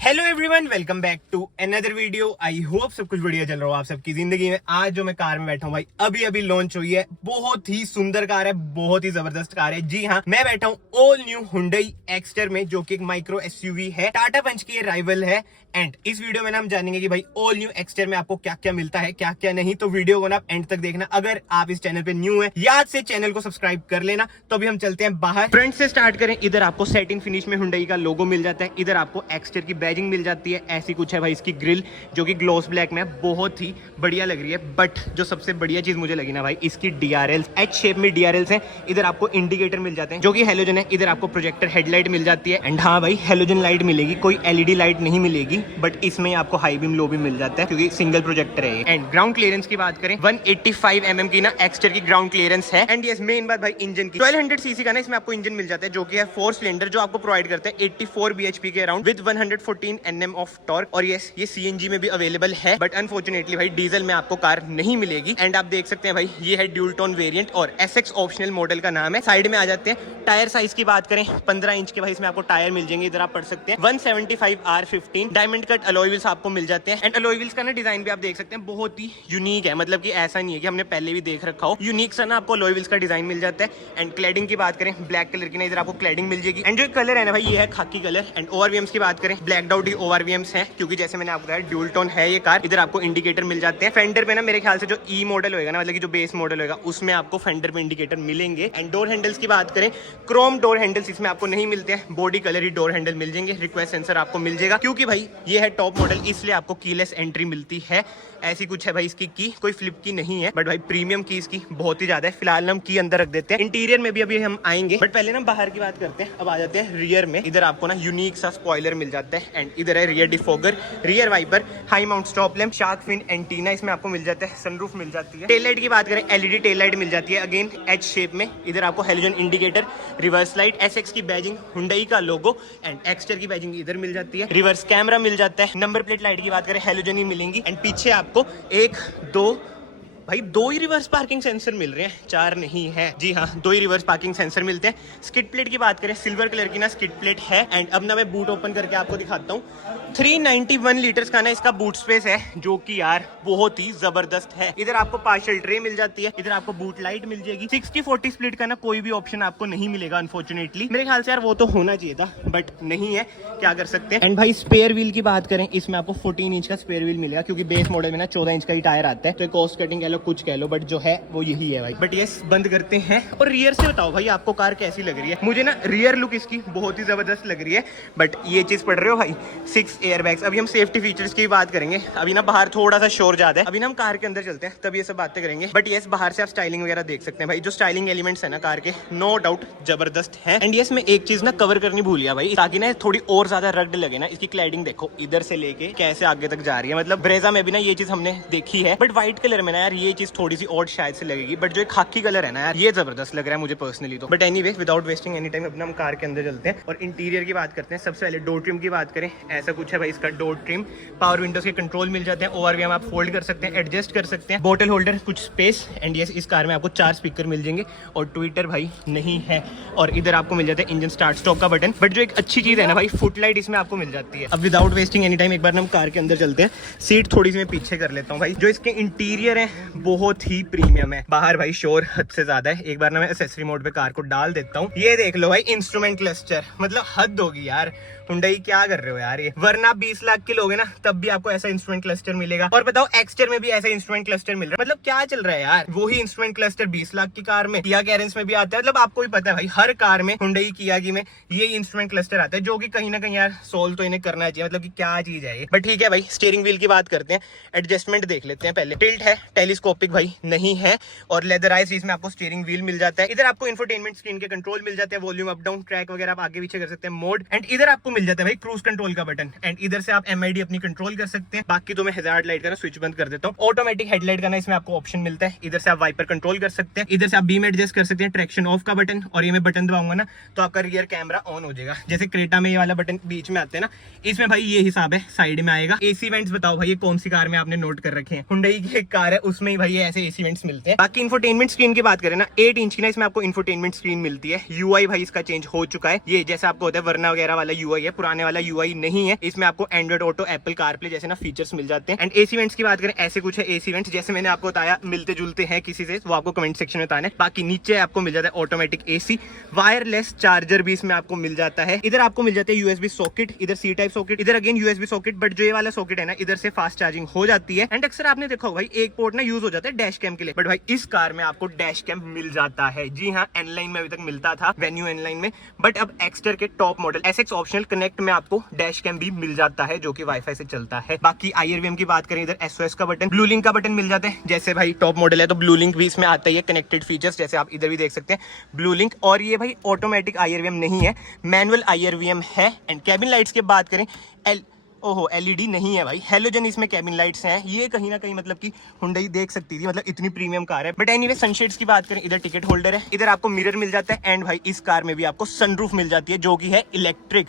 Hello everyone, welcome back to another video. I hope सब कुछ बढ़िया चल रहा हो आप सबकी जिंदगी में। आज जो मैं कार में बैठा हूँ भाई, अभी अभी लॉन्च हुई है। बहुत ही सुंदर कार है, बहुत ही जबरदस्त कार है। जी हाँ, मैं बैठा हूँ ऑल न्यू हुंडई एक्स्टर में, जो कि एक माइक्रो एसयूवी है। टाटा पंच की राइवल है। एंड इस वीडियो में ना हम जानेंगे कि भाई ऑल न्यू एक्स्टर में आपको क्या क्या मिलता है, क्या क्या नहीं। तो वीडियो को ना एंड तक देखना। अगर आप इस चैनल पे न्यू है, याद से चैनल को सब्सक्राइब कर लेना। तो अभी हम चलते हैं बाहर। फ्रंट से स्टार्ट करें। इधर आपको सेटिंग फिनिश में हुंडई का लोगो मिल जाता है। इधर आपको एक्स्टर की बैजिंग मिल जाती है। ऐसी कुछ है भाई इसकी ग्रिल, जो कि ग्लोस ब्लैक में बहुत ही बढ़िया लग रही है। बट जो सबसे बढ़िया चीज मुझे लगी ना भाई, इसकी डीआरएल एच शेप में डीआरएल्स हैं। इधर आपको इंडिकेटर मिल जाते हैं जो कि हेलोजन है। इधर आपको प्रोजेक्टर हेडलाइट मिल जाती है। एंड हाँ भाई, हेलोजन लाइट मिलेगी, कोई एलईडी लाइट नहीं मिलेगी। बट इसमें आपको हाई बीम लो बीम मिल जाता है क्योंकि सिंगल प्रोजेक्टर है। एंड ग्राउंड क्लियरेंस की बात करें, 185 mm की ना एक्स्टर की ग्राउंड क्लियरेंस है। एंड यस, मेन बात भाई इंजन की, 1200 सीसी का ना इसमें आपको इंजन मिल जाता है, जो कि है 4 सिलेंडर, जो आपको प्रोवाइड करता है 84 bhp के around with 114 Nm of torque. और यस, ये सीएनजी में भी अवेलेबल है। बट अनफॉर्चुनेटली भाई डीजल में आपको कार नहीं मिलेगी। एंड आप देख सकते हैं भाई, ये है ड्यूल टोन वेरिएंट और एसएक्स ऑप्शनल मॉडल का नाम है। साइड में आ जाते हैं। टायर साइज की बात करें, 15 इंच के भाई इसमें आपको टायर मिल जाएंगे। इधर आप पढ़ सकते हैं 175R15 diamond cut alloy wheels आपको मिल जाते हैं। एंड अलॉय व्हील्स का ना डिजाइन भी आप देख सकते हैं, बहुत ही यूनिक है। मतलब कि ऐसा नहीं है कि हमने पहले भी देख रखा हो। यूनिक सा ना आपको अलॉय व्हील्स का डिजाइन मिल जाता है। एंड क्लैडिंग की बात करें, ब्लैक कलर की ना इधर आपको क्लैडिंग मिल जाएगी। एंड जो कलर है ना भाई, ये है खाकी कलर। एंड ओआरवीएम्स की बात करें, ब्लैक आउट ही ओआरवीएम्स है, क्योंकि जैसे मैंने आपको बताया ड्यूल टोन है ये कार। इधर आपको इंडिकेटर मिल जाते हैं। फेंडर पे ना मेरे ख्याल से जो ई मॉडल होगा ना, मतलब कि जो बेस मॉडल होगा, उसमें आपको फेंडर पे इंडिकेटर मिलेंगे। एंड डोर हैंडल्स की बात करें, क्रोम डोर हैंडल्स इसमें आपको नहीं मिलते हैं, बॉडी कलर ही डोर हैंडल मिल जाएंगे। रिक्वेस्ट सेंसर आपको मिल जाएगा, क्योंकि भाई ये है टॉप मॉडल, इसलिए आपको कीलेस एंट्री मिलती है। ऐसी कुछ है भाई इसकी की, कोई फ्लिप की नहीं है। बट भाई प्रीमियम की इसकी बहुत ही ज्यादा है। फिलहाल हम की अंदर रख देते हैं, इंटीरियर में भी अभी हम आएंगे। बट पहले ना बाहर की बात करते हैं। अब आ जाते हैं रियर में। इधर आपको ना यूनिक सा स्पॉइलर मिल जाता है। एंड इधर है rear defogger, rear wiper, high mount stop lamp, shark fin antenna इसमें आपको मिल जाता है। सनरूफ मिल जाती है। टेल लाइट की बात करें, एलईडी टेल लाइट मिल जाती है, अगेन एच शेप में। इधर आपको halogen indicator, reverse light, SX की बैजिंग, हुंडई का लोगो एंड एक्स्टर की बैजिंग इधर मिल जाती है। रिवर्स कैमरा मिल जाता है। नंबर प्लेट लाइट की बात करें, हेलोजन ही मिलेंगी। एंड पीछे आपको 1, 2 भाई 2 ही रिवर्स पार्किंग सेंसर मिल रहे हैं, 4 नहीं है। जी हाँ, 2 ही रिवर्स पार्किंग सेंसर मिलते हैं। स्किड प्लेट की बात करें, सिल्वर कलर की ना स्किड प्लेट है। एंड अब ना मैं बूट ओपन करके आपको दिखाता हूँ। 391 लीटर्स का ना इसका बूट स्पेस है, जो कि यार बहुत ही जबरदस्त है। इधर आपको पार्शियल ट्रे मिल जाती है। इधर आपको बूट लाइट मिल जाएगी। 60-40 स्प्लिट का ना कोई भी ऑप्शन आपको नहीं मिलेगा अनफॉर्चुनेटली। मेरे ख्याल से यार वो तो होना चाहिए था, बट नहीं है, क्या कर सकते हैं। एंड भाई स्पेयर व्हील की बात करें, इसमें आपको 14 इंच का स्पेयर व्हील मिलेगा, क्योंकि बेस मॉडल में ना 14 इंच का ही टायर आता है। तो कॉस्ट कटिंग कह लो, कुछ कह लो, बट जो है वो यही है भाई। बट यस, बंद करते हैं। और रियर से बताओ भाई, आपको कार कैसी लग रही है? मुझे ना रियर लुक इसकी बहुत ही जबरदस्त लग रही है। बट ये चीज पढ़ रहे हो भाई, 6 एयर बैग्स। अभी हम सेफ्टी फीचर्स की बात करेंगे। अभी ना बाहर थोड़ा सा शोर ज्यादा है, अभी ना हम कार के अंदर चलते हैं, तब ये सब बातें करेंगे। बट यस, बाहर से आप स्टाइलिंग वगैरह देख सकते हैं भाई। जो स्टाइलिंग एलिमेंट्स है ना कार के, नो डाउट जबरदस्त है। एंड यस, मैं एक चीज ना कवर करनी भूल गया भाई, ताकि ना थोड़ी और ज्यादा रग्ड लगे ना। इसकी क्लैडिंग देखो, इधर से लेके कैसे आगे तक जा रही है। मतलब ब्रेजा में भी ना ये चीज हमने देखी है, बट व्हाइट कलर में ना यार ये चीज थोड़ी सी और शायद से लगेगी। बट जो एक खाकी कलर है ना यार, ये जबरदस्त लग रहा है मुझे पर्सनली तो। But anyway, without wasting any time अपना हम कार के अंदर चलते हैं और इंटीरियर की बात करते हैं। सबसे पहले डोर ट्रिम की बात करें, ऐसा कुछ है भाई इसका डोर ट्रिम। पावर विंडोज के कंट्रोल मिल जाते हैं। ओआरवीएम आप फोल्ड कर सकते हैं, एडजस्ट कर सकते हैं। बोतल होल्डर, कुछ स्पेस। एंड यस, इस कार में आपको 4 स्पीकर मिल जाएंगे और ट्विटर भाई नहीं है। और इधर आपको मिल जाता है इंजन स्टार्ट स्टॉप का बटन। बट जो एक अच्छी चीज है ना भाई, फुट लाइट इसमें आपको मिल जाती है। अब विदाउट वेस्टिंग एनी टाइम एक बार हम कार के अंदर चलते हैं। सीट थोड़ी सी मैं पीछे कर लेता हूँ भाई। जो इसके इंटीरियर है बहुत ही प्रीमियम है। बाहर भाई शोर हद से ज्यादा है। एक बार ना मैं एक्सेसरी मोड पे कार को डाल देता हूँ। ये देख लो भाई, इंस्ट्रूमेंट क्लस्टर, मतलब हद होगी यार। हुंडई क्या कर रहे हो यार ये? वरना 20 लाख के लोगे ना, तब भी आपको ऐसा इंस्ट्रूमेंट क्लस्टर मिलेगा। और बताओ, एक्स्टर में भी ऐसा इंस्ट्रूमेंट क्लस्टर मिल रहा है। मतलब क्या चल रहा है यार? वो ही इंस्ट्रूमेंट क्लस्टर 20 लाख की कार में, किया कैरेंस में भी आता है। मतलब आपको भी पता है भाई, हर कार में, हुंडई किया की में ये इंस्ट्रूमेंट क्लस्टर आता है, जो कि कहीं ना कहीं यार सोल्व तो इन्हें करना चाहिए। मतलब कि क्या चीज है ये? बट ठीक है भाई, स्टीयरिंग व्हील की बात करते हैं। एडजस्टमेंट देख लेते हैं पहले। टिल्ट है, टेलीस्कोपिक भाई नहीं है। और लेदराइज इसमें आपको स्टीयरिंग व्हील मिल जाता है। इधर आपको इंफोटेनमेंट स्क्रीन के कंट्रोल मिल जाते हैं, वॉल्यूम अप डाउन, ट्रैक वगैरह आप आगे पीछे कर सकते हैं, मोड। एंड इधर आपको मिल जाता है भाई क्रूज कंट्रोल का बटन। एंड इधर से आप एमआईडी अपनी कंट्रोल कर सकते हैं। बाकी तो मैं हैजार्ड लाइट का ना स्विच बंद कर देता हूँ। ऑटोमेटिक हेडलाइट का ना इसमें आपको ऑप्शन मिलता है। इधर से आप वाइपर कंट्रोल कर सकते हैं। इधर से आप बीम एडजस्ट कर सकते हैं, ट्रैक्शन ऑफ का बटन। और ये मैं बटन दबाऊंगा ना, तो आपका रियर कैमरा ऑन हो जाएगा। जैसे क्रेटा में ये वाला बटन बीच में आते हैं ना, इसमें भाई ये हिसाब है, साइड में आएगा। एसी वेंट्स बताओ भाई, ये कौन सी कार में आपने नोट कर रखे हैं? हुंडई की एक कार है, उसमें ही भाई ऐसे एसी वेंट्स मिलते हैं। बाकी इंफोटेनमेंट स्क्रीन की बात करें ना, 8 इंच की ना इसमें आपको इंफोटेनमेंट स्क्रीन मिलती है। यूआई भाई इसका चेंज हो चुका है। ये जैसे आपको होता है वर्ना वगैरह वाला यूआई है, है, पुराने वाला यूआई नहीं है। इसमें आपको एंड्रॉइड ऑटो, एप्पल कारप्ले जैसे ना फीचर्स मिल जाते हैं। एंड एसी वेंट्स की बात करें, ऐसे कुछ है एसी वेंट्स, जैसे मैंने आपको बताया मिलते जुलते हैं किसी से, वो आपको कमेंट सेक्शन में बताना है। बाकी नीचे आपको मिल जाता है ऑटोमेटिक एसी, वायरलेस चार्जर भी इसमें आपको मिल जाता है। इधर आपको मिल जाता है यूएसबी सॉकेट, इधर सी टाइप सॉकेट, इधर अगेन यूएसबी सॉकेट, बट जो ये वाला सॉकेट है ना, इधर से फास्ट चार्जिंग हो जाती है। एंड अक्सर आपने देखा भाई एक पोर्ट ना यूज हो जाता है डैश कैम के लिए, बट भाई इस कार में आपको डैश कैम मिल जाता है। जी हाँ, एनलाइन में अभी तक मिलता था, वेन्यू एनलाइन में, बट अब एक्स्टर के top model SX optional connect में आपको डैश कैम भी मिल जाता है, जो कि वाईफाई से चलता है। बाकी आईआरवीएम की बात करें, इधर एसओएस का बटन, ब्लू लिंक का बटन मिल जाता है। जैसे भाई टॉप मॉडल है तो ब्लू लिंक भी इसमें आता ही है, कनेक्टेड फीचर्स जैसे आप इधर भी देख सकते हैं ब्लू लिंक। और ये भाई ऑटोमेटिक आईआरवीएम नहीं है, मैनुअल आईआरवीएम है। एंड कैबिन लाइट्स की बात करें, एलईडी नहीं है भाई, हेलोजन इसमें कैबिन लाइट्स हैं। ये कहीं ना कहीं मतलब कि हुंडई देख सकती थी, मतलब इतनी प्रीमियम कार है। बट एनीवे सनशेड्स की बात करें, इधर टिकट होल्डर है, इधर आपको मिरर मिल जाता है। एंड भाई इस कार में भी आपको सनरूफ मिल जाती है, जो कि है इलेक्ट्रिक।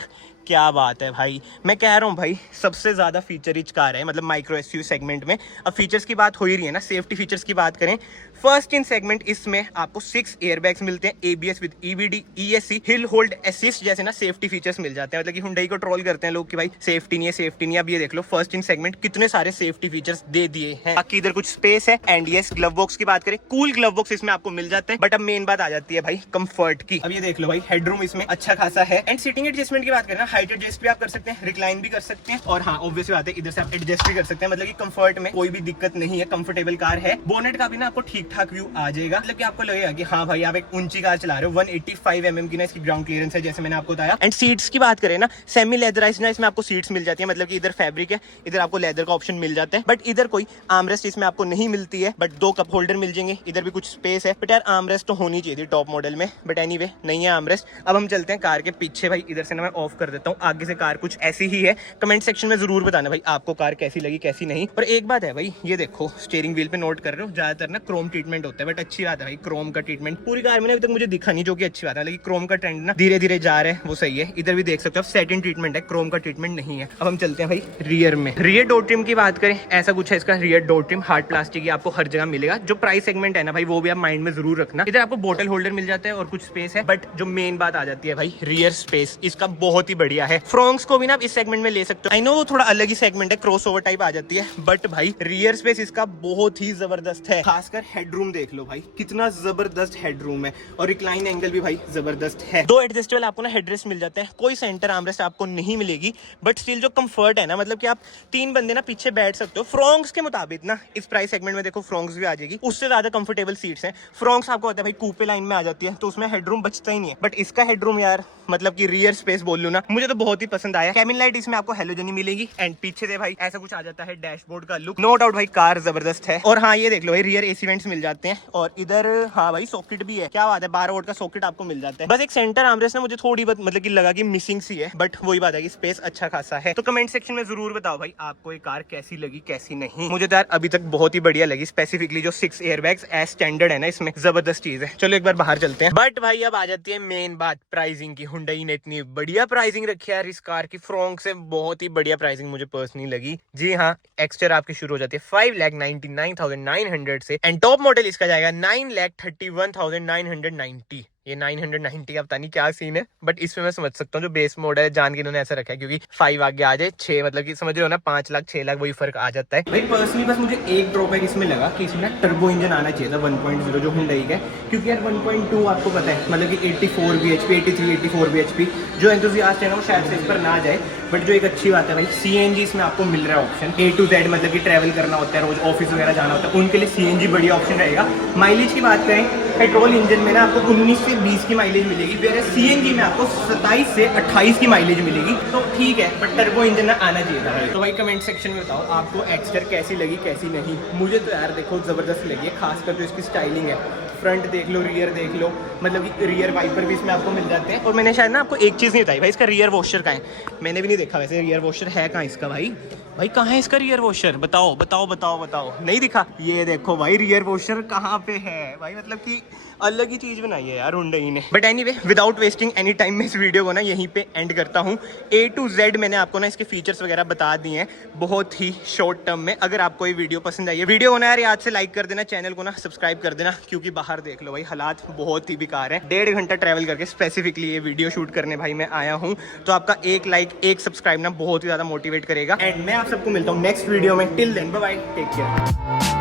क्या बात है भाई, मैं कह रहा हूँ भाई सबसे ज्यादा फीचर रिच कार है, मतलब माइक्रो एसयूवी सेगमेंट में। अब फीचर्स की बात हो ही रही है ना, सेफ्टी फीचर्स की बात करें, फर्स्ट इन सेगमेंट इसमें आपको 6 एयरबैग्स मिलते हैं, ABS with EBD, ESC, hill hold assist जैसे ना सेफ्टी फीचर्स मिल जाते हैं। मतलब कि हुंडई को ट्रोल करते हैं लोग कि भाई सेफ्टी नहीं है, सेफ्टी नहीं है। अब ये देख लो फर्स्ट इन सेगमेंट कितने सारे सेफ्टी फीचर्स दे दिए हैं। बाकी इधर कुछ स्पेस है। एंड यस, ग्लव बॉक्स की बात करें, कूल ग्लव बॉक्स इसमें आपको मिल जाते हैं। बट अब मेन बात आ जाती है भाई कंफर्ट की। अब ये देख लो भाई हेडरूम इसमें अच्छा खासा है। एंड सीटिंग एडजस्टमेंट की बात करें ना, हाइट एडजस्ट भी आप कर सकते हैं, रिक्लाइन भी कर सकते हैं, और हाँ ऑब्वियसली बात है इधर से आप एडजस्ट भी कर सकते हैं। मतलब कि कंफर्ट में कोई भी दिक्कत नहीं है, कंफर्टेबल कार है। बोनेट का भी ना आपको ठीक ठाक व्यू आ जाएगा, मतलब कि आपको लगेगा कि हाँ भाई आप एक ऊंची कार चला रहे हो। 185 mm की ना इसकी ग्राउंड क्लियरेंस है, जैसे मैंने आपको बताया। एंड सीट्स की बात करें ना, सेमी लेदराइज्ड ना इसमें आपको सीट्स मिल जाती है, मतलब कि इधर फैब्रिक है, इधर आपको लेदर का ऑप्शन मिल जाता है। बट इधर कोई आर्मरेस्ट इसमें आपको नहीं मिलती है, बट 2 कप होल्डर मिल जाएंगे। इधर भी कुछ स्पेस है, बट यार आर्मरेस्ट तो होनी चाहिए थी टॉप मॉडल में, बट एनीवे नहीं है आर्मरेस्ट। अब हम चलते हैं कार के पीछे। भाई इधर से ना मैं ऑफ कर देता हूँ, आगे से कार कुछ ऐसी ही है। कमेंट सेक्शन में जरूर बताना भाई आपको कार कैसी लगी कैसी नहीं। और एक बात है भाई, ये देखो स्टीयरिंग व्हील पे नोट कर रहे हो, ज्यादातर ना क्रोम ट्रीटमेंट होता है, बट अच्छी बात है भाई क्रोम का ट्रीटमेंट पूरी कार में अभी तक मुझे दिखा नहीं, जो कि अच्छी बात है। लेकिन क्रोम का ट्रेंड ना धीरे धीरे जा रहा है, वो सही है। इधर भी देख सकते हो सैटिन ट्रीटमेंट है, क्रोम का ट्रीटमेंट नहीं है। अब हम चलते हैं भाई रियर में। रियर डोर ट्रिम की बात करें, ऐसा कुछ है इसका rear door trim, hard plastic आपको हर जगह मिलेगा। जो प्राइस सेगमेंट है ना भाई, वो भी आप माइंड में जरूर रखना। इधर आपको बोतल होल्डर मिल जाता है और कुछ स्पेस है, बट जो मेन बात आ जाती है भाई रियर स्पेस इसका बहुत ही बढ़िया है। फ्रोंक्स को भी ना आप इस सेगमेंट में ले सकते हो। आई नो वो थोड़ा अलग ही सेगमेंट है, क्रॉसओवर टाइप आ जाती है, बट भाई रियर स्पेस इसका बहुत ही जबरदस्त है। खासकर हेडरूम देख लो भाई, कितना जबरदस्त हेडरूम है, और रिक्लाइन एंगल भी भाई जबरदस्त है। 2 एडजस्टेबल आपको ना हेडरेस्ट मिल जाते हैं, कोई सेंटर आर्मरेस्ट आपको नहीं मिलेगी, बट स्टिल जो कंफर्ट है ना, मतलब कि आप 3 बंदे ना पीछे बैठ सकते हो। फ्रोंक्स के मुताबिक ना इस प्राइस सेगमेंट में देखो फ्रोंक्स भी आ जाएगी, उससे ज्यादा कंफर्टेबल सीट्स हैं। फ्रोंक्स आपको होता है भाई कूपे लाइन में आ जाती है, तो उसमें हेडरूम बचता ही नहीं है, बट इसका हेडरूम यार मतलब कि रियर स्पेस बोल लू ना, मुझे तो बहुत ही पसंद आया। कैबिन लाइट इसमें आपको हेलोजन ही मिलेगी। एंड पीछे से भाई ऐसा कुछ आ जाता है डैशबोर्ड का लुक, नो डाउट भाई कार जबरदस्त है। और हाँ ये देख लो भाई रियर एसी वेंट्स मिल जाते हैं, और इधर हाँ भाई सॉकेट भी है। क्या बात है, 12 वोल्ट का सॉकेट आपको मिल जाता है। बस एक सेंटर आर्मरेस्ट ना मुझे थोड़ी बहुत मतलब कि लगा कि मिसिंग सी है, बट वही बात है कि स्पेस अच्छा खासा है। तो कमेंट सेक्शन में जरूर बताओ भाई आपको ये कार कैसी लगी कैसी नहीं। मुझे तो यार अभी तक बहुत ही बढ़िया लगी, स्पेसिफिकली जो 6 एयरबैग्स एज स्टैंडर्ड है ना इसमें, जबरदस्त चीज है। चलो एक बार बाहर चलते हैं। बट भाई अब आ जाती है मेन बात, प्राइसिंग की। हुंडई ने इतनी बढ़िया प्राइसिंग रखी है यार इस कार की, फ्रोंक से बहुत ही बढ़िया प्राइसिंग मुझे पर्सनली लगी। जी हाँ, एक्स्टर आपकी शुरू हो जाती है 5,99,900 से, एंड टॉप मॉडल इसका जाएगा 9,31,990। ये 990 का पता नहीं क्या सीन है, बट इसमें मैं समझ सकता हूँ जो बेस मॉडल है जान के इन्होंने ऐसा रखा है, क्योंकि 5 आगे आ जाए 6, मतलब कि समझ रहे हो ना 5 लाख 6 लाख वही फर्क आ जाता है। भाई पर्सनली बस मुझे एक ड्रॉबैक इसमें लगा कि इसमें ना टर्बो इंजन आना चाहिए था 1.0 जो हुंडई का है, क्योंकि यार 1.2 आपको पता है मतलब कि 84 bhp 84 bhp जो एंथुसियास्ट है ना वो शायद से इस पर ना जाए। बट जो एक अच्छी बात है भाई सीएनजी इसमें आपको मिल रहा है ऑप्शन, A to Z, मतलब कि ट्रैवल करना होता है, रोज ऑफिस वगैरह जाना होता है, उनके लिए सीएनजी बढ़िया ऑप्शन रहेगा। माइलेज की बात करें, पेट्रोल इंजन में ना आपको 19 से 20 की माइलेज मिलेगी, वेयर सीएनजी में आपको 27 से 28 की माइलेज मिलेगी। तो ठीक है, बट टर्बो इंजन ना आना चाहिए था। तो भाई कमेंट सेक्शन में बताओ आपको एक्स्टर कैसी लगी कैसी नहीं। मुझे तो यार देखो जबरदस्त लगी है, खासकर जो इसकी स्टाइलिंग है। फ्रंट देख लो, रियर देख लो, मतलब कि रियर वाइपर भी इसमें आपको मिल जाते हैं। और मैंने शायद ना आपको एक चीज़ नहीं बताई भाई, इसका रियर वॉशर कहाँ है, मैंने भी नहीं देखा वैसे रियर वॉशर है कहाँ इसका। भाई कहाँ है इसका रियर वॉशर, बताओ बताओ बताओ बताओ, नहीं दिखा। ये देखो भाई रियर वॉशर कहाँ पे है भाई, मतलब कि अलग ही चीज बनाई है यार हुंडई ने। But anyway, without wasting any time मैं इस वीडियो को ना यहीं पे एंड करता हूँ। A to Z मैंने आपको ना इसके फीचर्स वगैरह बता दिए हैं बहुत ही शॉर्ट टर्म में। अगर आपको ये वीडियो पसंद आई है, वीडियो को ना यार याद से लाइक कर देना, चैनल को ना सब्सक्राइब कर देना, क्योंकि बाहर देख लो भाई हालात बहुत ही बेकार है। 1.5 घंटा ट्रैवल करके स्पेसिफिकली ये वीडियो शूट करने भाई मैं आया हूँ। तो आपका एक लाइक, एक सब्सक्राइब ना बहुत ही ज्यादा मोटिवेट करेगा। एंड मैं आप सबको मिलता हूँ नेक्स्ट वीडियो में। Till then bye bye, take care.